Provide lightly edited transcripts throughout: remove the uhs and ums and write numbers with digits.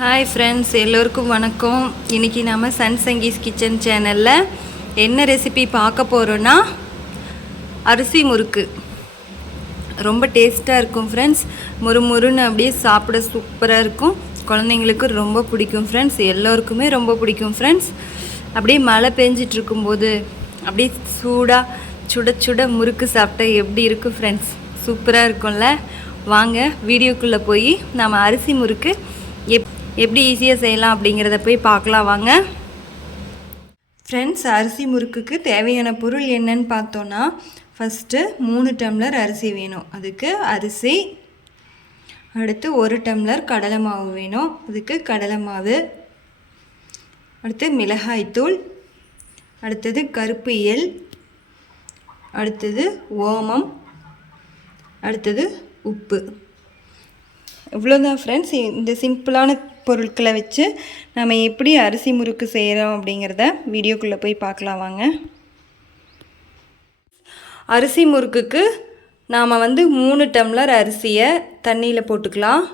Hi friends, எல்லோருக்கும் வணக்கம். இன்றைக்கி நம்ம சன் சங்கீஸ் கிச்சன் சேனலில் என்ன ரெசிபி பார்க்க போகிறோன்னா அரிசி முறுக்கு. ரொம்ப டேஸ்ட்டாக இருக்கும் ஃப்ரெண்ட்ஸ். முறுமுறுன்னு அப்படியே சாப்பிட சூப்பராக இருக்கும். குழந்தைங்களுக்கு ரொம்ப பிடிக்கும் ஃப்ரெண்ட்ஸ். எல்லோருக்குமே ரொம்ப பிடிக்கும் ஃப்ரெண்ட்ஸ். அப்படியே மழை பெஞ்சிட்ருக்கும்போது அப்படியே சூடாக சுட சுட முறுக்கு சாப்பிட்டா எப்படி இருக்கும் ஃப்ரெண்ட்ஸ்? சூப்பராக இருக்கும்ல. வாங்க வீடியோக்குள்ளே போய் நம்ம அரிசி முறுக்கு எப்படி ஈஸியாக செய்யலாம் அப்படிங்கிறத போய் பார்க்கலாம் வாங்க ஃப்ரெண்ட்ஸ். அரிசி முறுக்குக்கு தேவையான பொருள் என்னன்னு பார்த்தோன்னா, ஃபஸ்ட்டு 3 டம்ளர் அரிசி வேணும். அதுக்கு அரிசி, அடுத்து 1 டம்ளர் கடலை மாவு வேணும். அதுக்கு கடலை மாவு, அடுத்து மிளகாய்த்தூள், அடுத்தது கருப்பு எள், அடுத்தது ஓமம், அடுத்தது உப்பு. இவ்வளோதான் ஃப்ரெண்ட்ஸ். இந்த சிம்பிளான பொருட்களை வச்சு நம்ம எப்படி அரிசி முறுக்கு செய்கிறோம் அப்படிங்கிறத வீடியோக்குள்ளே போய் பார்க்கலாம் வாங்க. அரிசி முறுக்குக்கு நாம் 3 டம்ளர் அரிசியை தண்ணியில் போட்டுக்கலாம்.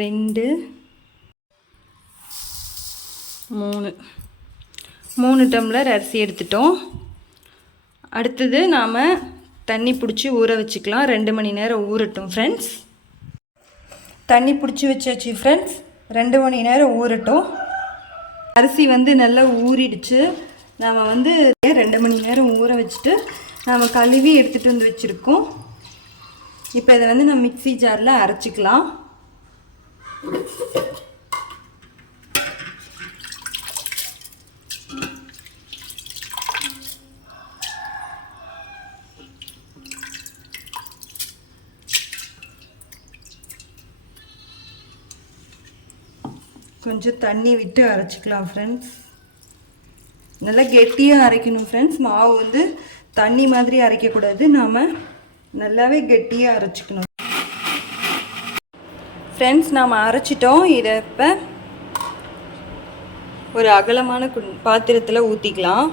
ரெண்டு 3 டம்ளர் அரிசி எடுத்துட்டோம். அடுத்தது நாம் தண்ணி பிடிச்சி ஊற வச்சுக்கலாம். 2 மணி நேரம் ஊறட்டும் ஃப்ரெண்ட்ஸ். தண்ணி பிடிச்சி வச்சாச்சு ஃப்ரெண்ட்ஸ். 2 மணி நேரம் ஊறட்டும். அரிசி நல்லா ஊறிடுச்சு. நாம் 2 மணி நேரம் ஊற வச்சுட்டு நாம் கழுவி எடுத்துகிட்டு வந்து வச்சுருக்கோம். இப்போ இதை நம்ம மிக்ஸி ஜாரில் அரைச்சிக்கலாம். கொஞ்சம் தண்ணி விட்டு அரைச்சிக்கலாம் ஃப்ரெண்ட்ஸ். நல்லா கெட்டியாக அரைக்கணும் ஃப்ரெண்ட்ஸ். மாவு தண்ணி மாதிரி அரைக்கக்கூடாது. நாம் நல்லாவே கெட்டியாக அரைச்சிக்கணும் ஃப்ரெண்ட்ஸ். நாம் அரைச்சிட்டோம். இதை இப்போ ஒரு அகலமான பாத்திரத்தில் ஊற்றிக்கலாம்.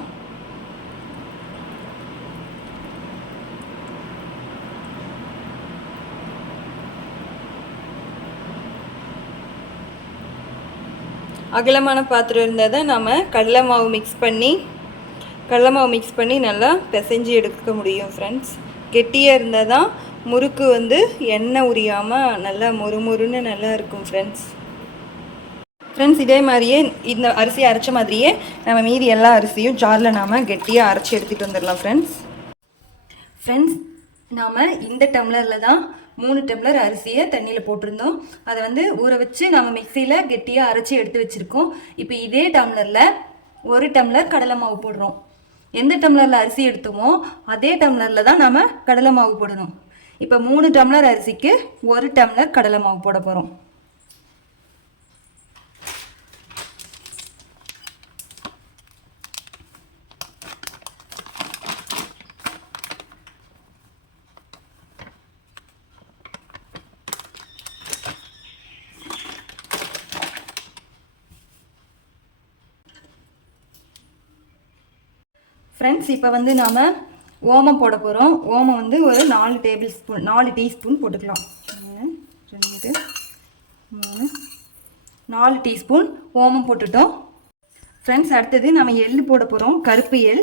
அகலமான பாத்திரம் இருந்தால் தான் நம்ம கடலை மாவு மிக்ஸ் பண்ணி நல்லா பிசைஞ்சு எடுக்க முடியும் ஃப்ரெண்ட்ஸ். கெட்டியாக இருந்தால் தான் முறுக்கு எண்ணெய் உரியாமல் நல்லா மொறுமொறுன்னு நல்லா இருக்கும் ஃப்ரெண்ட்ஸ். இதே மாதிரியே இந்த அரிசி அரைச்ச மாதிரியே நம்ம மீதி எல்லா அரிசியும் ஜாரில் நாம் கெட்டியாக அரைச்சி எடுத்துகிட்டு வந்துடலாம் ஃப்ரெண்ட்ஸ். நாம் இந்த டம்ளரில் தான் 3 டம்ளர் அரிசியை தண்ணியில் போட்டிருந்தோம். அதை ஊற வச்சு நம்ம மிக்சியில் கெட்டியாக அரைச்சி எடுத்து வச்சுருக்கோம். இப்போ இதே டம்ளரில் 1 டம்ளர் கடலை மாவு போடுறோம். எந்த டம்ளரில் அரிசி எடுத்தோமோ அதே டம்ளரில் தான் நம்ம கடலை மாவு போடணும். இப்போ 3 டம்ளர் அரிசிக்கு 1 டம்ளர் கடலை மாவு போட போகிறோம். ஃப்ரெண்ட்ஸ், இப்போ நாம் ஓமம் போட போகிறோம். ஓமம் ஒரு 4 டீஸ்பூன் போட்டுக்கலாம். 1 2 3 4 டீஸ்பூன் ஓமம் போட்டுட்டோம் ஃப்ரெண்ட்ஸ். அடுத்தது நம்ம எள்ளு போட போகிறோம். கருப்பு எள்.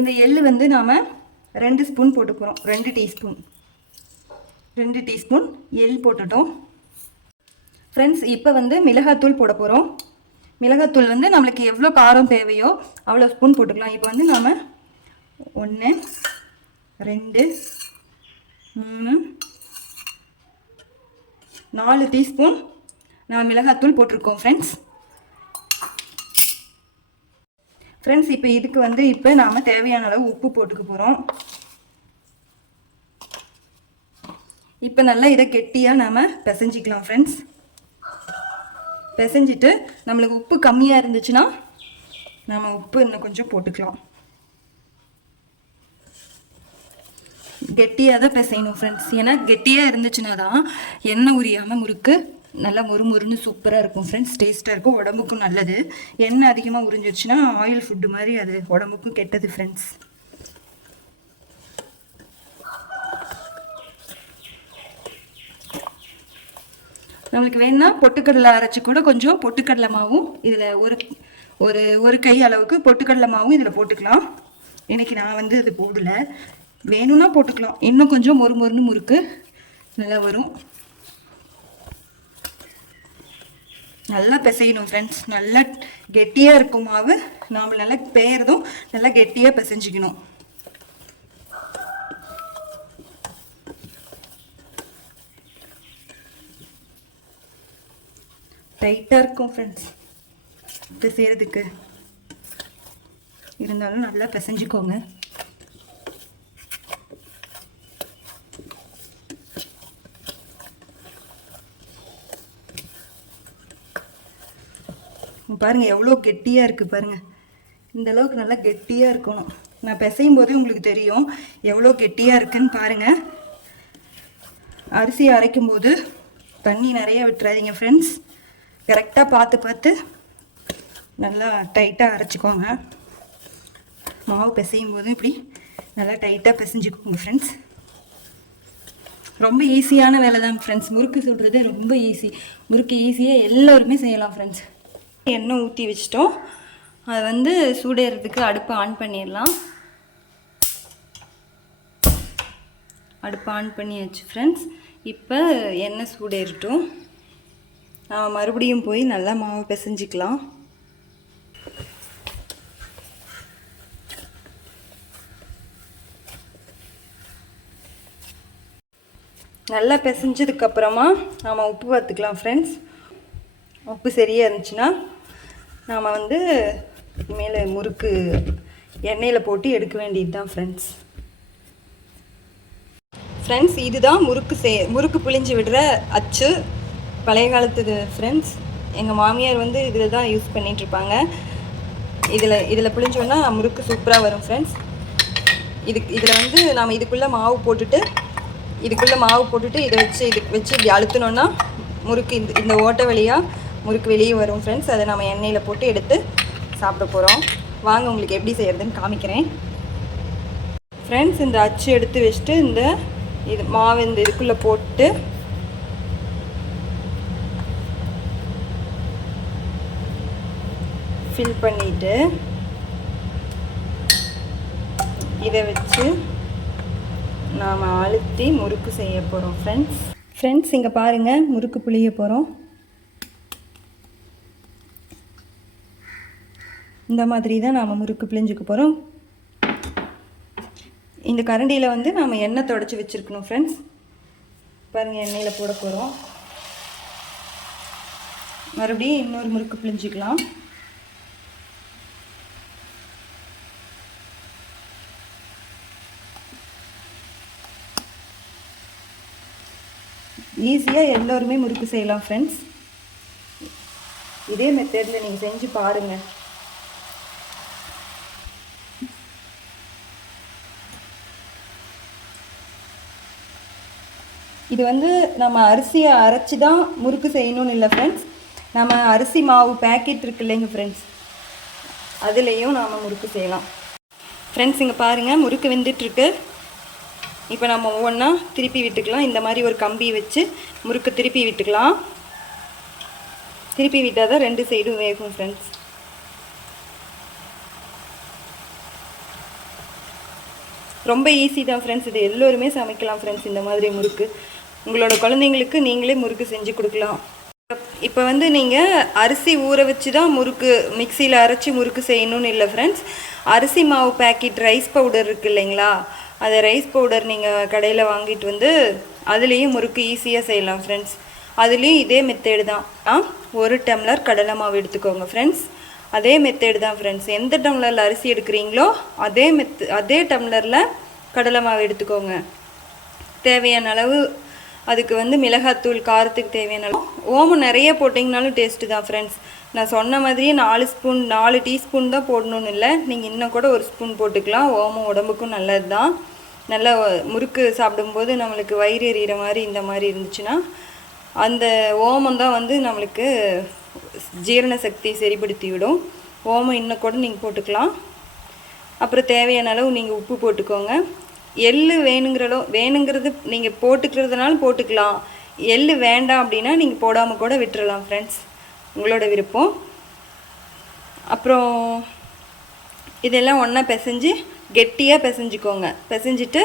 இந்த எள்ளு நாம் 2 ஸ்பூன் போட்டு போகிறோம். 2 டீஸ்பூன் எள் போட்டுட்டோம் ஃப்ரெண்ட்ஸ். இப்போ மிளகாத்தூள் போட போகிறோம். மிளகாத்தூள் நம்மளுக்கு எவ்வளோ காரம் தேவையோ அவ்வளோ ஸ்பூன் போட்டுக்கலாம். இப்போ நாம் 1 2 3 4 டீஸ்பூன் நம்ம மிளகாத்தூள் போட்டிருக்கோம் ஃப்ரெண்ட்ஸ். இப்போ இதுக்கு இப்போ நாம் தேவையான அளவு உப்பு போட்டுக்க போகிறோம். இப்போ நல்லா இதை கெட்டியாக நாம் பிசைஞ்சிக்கலாம் ஃப்ரெண்ட்ஸ். பிசைஞ்சிட்டு நம்மளுக்கு உப்பு கம்மியாக இருந்துச்சுன்னா நம்ம உப்பு இன்னும் கொஞ்சம் போட்டுக்கலாம். கெட்டியாக தான் பிசையணும் ஃப்ரெண்ட்ஸ். ஏன்னா கெட்டியாக இருந்துச்சுன்னா தான் எண்ணெய் உரியாமல் முறுக்கு நல்லா மொறுமொறுன்னு சூப்பராக இருக்கும் ஃப்ரெண்ட்ஸ். டேஸ்ட்டாக இருக்கும், உடம்புக்கும் நல்லது. எண்ணெய் அதிகமாக உறிஞ்சிருச்சுன்னா ஆயில் ஃபுட்டு மாதிரி அது உடம்புக்கும் கெட்டது ஃப்ரெண்ட்ஸ். நம்மளுக்கு வேணும்னா பொட்டுக்கடலை அரைச்சி கூட கொஞ்சம் பொட்டுக்கடலை மாவும் இதில் ஒரு ஒரு ஒரு கை அளவுக்கு பொட்டுக்கடலை மாவும் இதில் போட்டுக்கலாம். இன்னைக்கு நான் வந்து அது போடலை, வேணும்னா போட்டுக்கலாம். இன்னும் கொஞ்சம் மொறுமொறுன்னு முறுக்கு நல்லா வரும். நல்லா பிசையணும் ஃப்ரெண்ட்ஸ். நல்லா கெட்டியாக இருக்கும் மாவு. நாம் நல்லா பெயர்தும் நல்லா கெட்டியாக பிசைஞ்சிக்கணும். டைட்டாக இருக்கும் ஃப்ரெண்ட்ஸ் பிசைகிறதுக்கு, இருந்தாலும் நல்லா பிசைஞ்சிக்கோங்க. பாருங்கள் எவ்வளோ கெட்டியாக இருக்குது பாருங்கள். இந்த அளவுக்கு நல்லா கெட்டியாக இருக்கணும். நான் பிசையும் போதே உங்களுக்கு தெரியும் எவ்வளோ கெட்டியாக இருக்குன்னு பாருங்கள். அரிசியை அரைக்கும் போது தண்ணி நிறைய விட்டுறாதீங்க ஃப்ரெண்ட்ஸ். கரெக்டாக பார்த்து பார்த்து நல்லா டைட்டாக அரைச்சிக்கோங்க. மாவு பிசையும் போது இப்படி நல்லா டைட்டாக பிசைஞ்சிக்கோங்க ஃப்ரெண்ட்ஸ். ரொம்ப ஈஸியான வேலை தான் ஃப்ரெண்ட்ஸ். முறுக்கு சுடுறது ரொம்ப ஈஸி. முறுக்கு ஈஸியாக எல்லோருமே செய்யலாம் ஃப்ரெண்ட்ஸ். எண்ணெய் ஊற்றி வச்சிட்டோம். அதை வந்து சூடேறதுக்கு அடுப்பை ஆன் பண்ணிடலாம். அடுப்பை ஆன் பண்ணியாச்சு ஃப்ரெண்ட்ஸ். இப்போ எண்ணெய் சூடேறட்டும். மறுபடியும் போய் நல்லா மாவு பிசைஞ்சிக்கலாம். நல்லா பிசைஞ்சதுக்கப்புறமா நாம் உப்பு பார்த்துக்கலாம் ஃப்ரெண்ட்ஸ். உப்பு சரியாக இருந்துச்சுன்னா நாம் வந்து மேலே முறுக்கு எண்ணெயில் போட்டு எடுக்க வேண்டியது தான் ஃப்ரெண்ட்ஸ். ஃப்ரெண்ட்ஸ் இதுதான் முறுக்கு புளிஞ்சு விடுற அச்சு. பழைய காலத்துது ஃப்ரெண்ட்ஸ். எங்கள் மாமியார் வந்து இதில் தான் யூஸ் பண்ணிகிட்ருப்பாங்க. இதில் புளிஞ்சோன்னா முறுக்கு சூப்பராக வரும் ஃப்ரெண்ட்ஸ். இதில் வந்து நாம் இதுக்குள்ளே மாவு போட்டுட்டு இதை வச்சு இப்படி அழுத்தினோன்னா முறுக்கு இந்த ஓட்டை வழியாக முறுக்கு வெளியே வரும் ஃப்ரெண்ட்ஸ். அதை நம்ம எண்ணெயில் போட்டு எடுத்து சாப்பிட போகிறோம். வாங்க உங்களுக்கு எப்படி செய்கிறதுன்னு காமிக்கிறேன் ஃப்ரெண்ட்ஸ். இந்த அச்சு எடுத்து வச்சுட்டு இது மாவு இந்த இதுக்குள்ளே போட்டு ஃபில் பண்ணிவிட்டு இதை வச்சு நாம் அழுத்தி முறுக்கு செய்ய போகிறோம் ஃப்ரெண்ட்ஸ். இங்கே பாருங்கள் முறுக்கு புளிய போகிறோம். இந்த மாதிரி தான் நாம் முறுக்கு பிழிஞ்சுக்க போகிறோம். இந்த கரண்டியில் வந்து நாம் எண்ணெய் தொடச்சி வச்சுருக்கணும் ஃப்ரெண்ட்ஸ். பாருங்கள் எண்ணெயில் போட போகிறோம். மறுபடியும் இன்னொரு முறுக்கு பிழிஞ்சிக்கலாம். ஈஸியாக எல்லோருமே முறுக்கு செய்யலாம் ஃப்ரெண்ட்ஸ். இதே மெத்தடில் நீங்கள் செஞ்சு பாருங்கள். இது வந்து நம்ம அரிசியை அரைச்சி தான் முறுக்கு செய்யணும்னு இல்லை ஃப்ரெண்ட்ஸ். நம்ம அரிசி மாவு பேக்கெட் இருக்கு இல்லைங்க ஃப்ரெண்ட்ஸ், அதுலேயும் நாம் முறுக்கு செய்யலாம் ஃப்ரெண்ட்ஸ். இங்கே பாருங்கள் முறுக்கு வெந்துட்டுருக்கு. இப்போ நம்ம ஒவ்வொன்றா திருப்பி விட்டுக்கலாம். இந்த மாதிரி ஒரு கம்பி வச்சு முறுக்கு திருப்பி விட்டுக்கலாம். திருப்பி விட்டால் தான் ரெண்டு சைடும் வேகும் ஃப்ரெண்ட்ஸ். ரொம்ப ஈஸி தான் ஃப்ரெண்ட்ஸ். இது எல்லோருமே சமைக்கலாம் ஃப்ரெண்ட்ஸ். இந்த மாதிரி முறுக்கு உங்களோட குழந்தைங்களுக்கு நீங்களே முறுக்கு செஞ்சு கொடுக்கலாம். இப்போ வந்து நீங்கள் அரிசி ஊற வச்சு தான் முறுக்கு மிக்சியில் அரைச்சி முறுக்கு செய்யணும்னு இல்லை ஃப்ரெண்ட்ஸ். அரிசி மாவு பேக்கெட் ரைஸ் பவுடர் இருக்குது இல்லைங்களா, அதை ரைஸ் பவுடர் நீங்கள் கடையில் வாங்கிட்டு வந்து அதுலேயும் முறுக்கு ஈஸியாக செய்யலாம் ஃப்ரெண்ட்ஸ். அதுலேயும் இதே மெத்தேடு தான். 1 டம்ளர் கடலை மாவு எடுத்துக்கோங்க ஃப்ரெண்ட்ஸ். அதே மெத்தேடு தான் ஃப்ரெண்ட்ஸ். எந்த டம்ளரில் அரிசி எடுக்கிறீங்களோ அதே டம்ளரில் கடலை மாவு எடுத்துக்கோங்க. தேவையான அளவு அதுக்கு வந்து மிளகாத்தூள், காரத்துக்கு தேவையான அளவு. ஓமம் நிறைய போட்டிங்கனாலும் டேஸ்ட்டு தான் ஃப்ரெண்ட்ஸ். நான் சொன்ன மாதிரியே 4 டீஸ்பூன் தான் போடணுன்னு இல்லை, நீங்கள் இன்னும் கூட 1 ஸ்பூன் போட்டுக்கலாம். ஓமம் உடம்புக்கும் நல்லது தான். நல்லா முறுக்கு சாப்பிடும்போது நம்மளுக்கு வயிறு எறிகிற மாதிரி இந்த மாதிரி இருந்துச்சுன்னா அந்த ஓமம் தான் வந்து நம்மளுக்கு ஜீரண சக்தி சரிப்படுத்தி விடும். ஓமம் இன்னும் கூட நீங்கள் போட்டுக்கலாம். அப்புறம் தேவையான அளவு நீங்கள் உப்பு போட்டுக்கோங்க. எள்ளு வேணுங்கிறது நீங்கள் போட்டுக்கிறதுனாலும் போட்டுக்கலாம், எள்ளு வேண்டாம் அப்படின்னா நீங்கள் போடாமல் கூட விட்டுறலாம் ஃப்ரெண்ட்ஸ், உங்களோட விருப்பம். அப்புறம் இதெல்லாம் ஒன்றா பிசைஞ்சு கெட்டியாக பிசைஞ்சிக்கோங்க. பிசைஞ்சிட்டு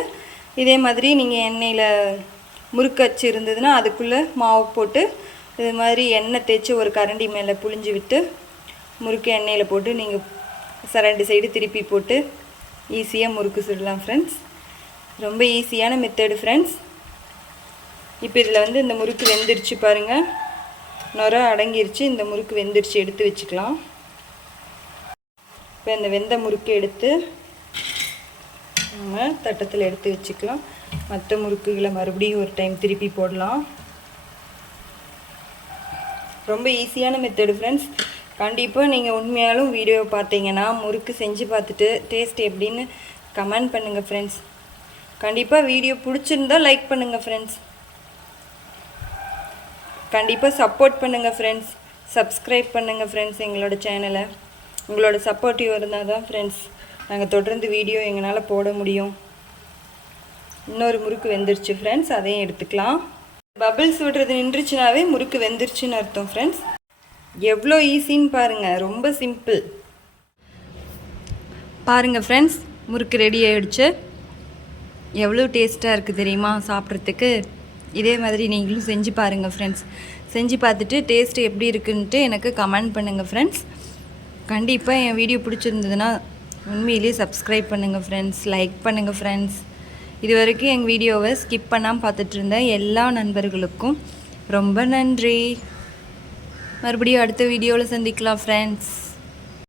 இதே மாதிரி நீங்கள் எண்ணெயில் முறுக்கு அச்சு இருந்ததுன்னா அதுக்குள்ளே மாவு போட்டு இது மாதிரி எண்ணெய் தேய்ச்சி ஒரு கரண்டி மேலே புழிஞ்சு விட்டு முறுக்கு எண்ணெயில் போட்டு நீங்கள் ரெண்டு சைடு திருப்பி போட்டு ஈஸியாக முறுக்கு சுடலாம் ஃப்ரெண்ட்ஸ். ரொம்ப ஈஸியான மெத்தடு ஃப்ரெண்ட்ஸ். இப்போ இதில் வந்து இந்த முறுக்கு வெந்துருச்சு பாருங்கள், நுர அடங்கிருச்சு. இந்த முறுக்கு வெந்துருச்சு, எடுத்து வச்சுக்கலாம். இப்போ இந்த வெந்த முறுக்கு எடுத்து நம்ம தட்டத்தில் எடுத்து வச்சுக்கலாம். மற்ற முறுக்குகளை மறுபடியும் ஒரு டைம் திருப்பி போடலாம். ரொம்ப ஈஸியான மெத்தடு ஃப்ரெண்ட்ஸ். கண்டிப்பாக நீங்கள் உண்மையாலும் வீடியோ பார்த்தீங்கன்னா முறுக்கு செஞ்சு பார்த்துட்டு டேஸ்ட் எப்படின்னு கமெண்ட் பண்ணுங்கள் ஃப்ரெண்ட்ஸ். கண்டிப்பாக வீடியோ பிடிச்சிருந்தா லைக் பண்ணுங்கள் ஃப்ரெண்ட்ஸ். கண்டிப்பாக சப்போர்ட் பண்ணுங்கள் ஃப்ரெண்ட்ஸ். சப்ஸ்கிரைப் பண்ணுங்கள் ஃப்ரெண்ட்ஸ் எங்களோட சேனலை. உங்களோட சப்போர்ட்டிவ் இருந்தால் தான் ஃப்ரெண்ட்ஸ் நாங்கள் தொடர்ந்து வீடியோ எங்களால் போட முடியும். இன்னொரு முறுக்கு வெந்துருச்சு ஃப்ரெண்ட்ஸ், அதையும் எடுத்துக்கலாம். பபிள்ஸ் விடுறது நின்றுச்சுனாவே முறுக்கு வெந்துருச்சுன்னு அர்த்தம் ஃப்ரெண்ட்ஸ். எவ்வளோ ஈஸின்னு பாருங்கள், ரொம்ப சிம்பிள். பாருங்கள் ஃப்ரெண்ட்ஸ், முறுக்கு ரெடி ஆகிடுச்சு. எவ்வளோ டேஸ்ட்டாக இருக்குது தெரியுமா சாப்பிட்றதுக்கு. இதே மாதிரி நீங்களும் செஞ்சு பாருங்கள் ஃப்ரெண்ட்ஸ். செஞ்சு பார்த்துட்டு டேஸ்ட்டு எப்படி இருக்குன்ட்டு எனக்கு கமெண்ட் பண்ணுங்கள் ஃப்ரெண்ட்ஸ். கண்டிப்பாக என் வீடியோ பிடிச்சிருந்ததுன்னா உண்மையிலேயே சப்ஸ்கிரைப் பண்ணுங்கள் ஃப்ரெண்ட்ஸ், லைக் பண்ணுங்கள் ஃப்ரெண்ட்ஸ். இது வரைக்கும் எங்கள் வீடியோவை ஸ்கிப் பண்ணாமல் பார்த்துட்டு இருந்த எல்லா நண்பர்களுக்கும் ரொம்ப நன்றி. மறுபடியும் அடுத்த வீடியோவில் சந்திக்கலாம் ஃப்ரெண்ட்ஸ்.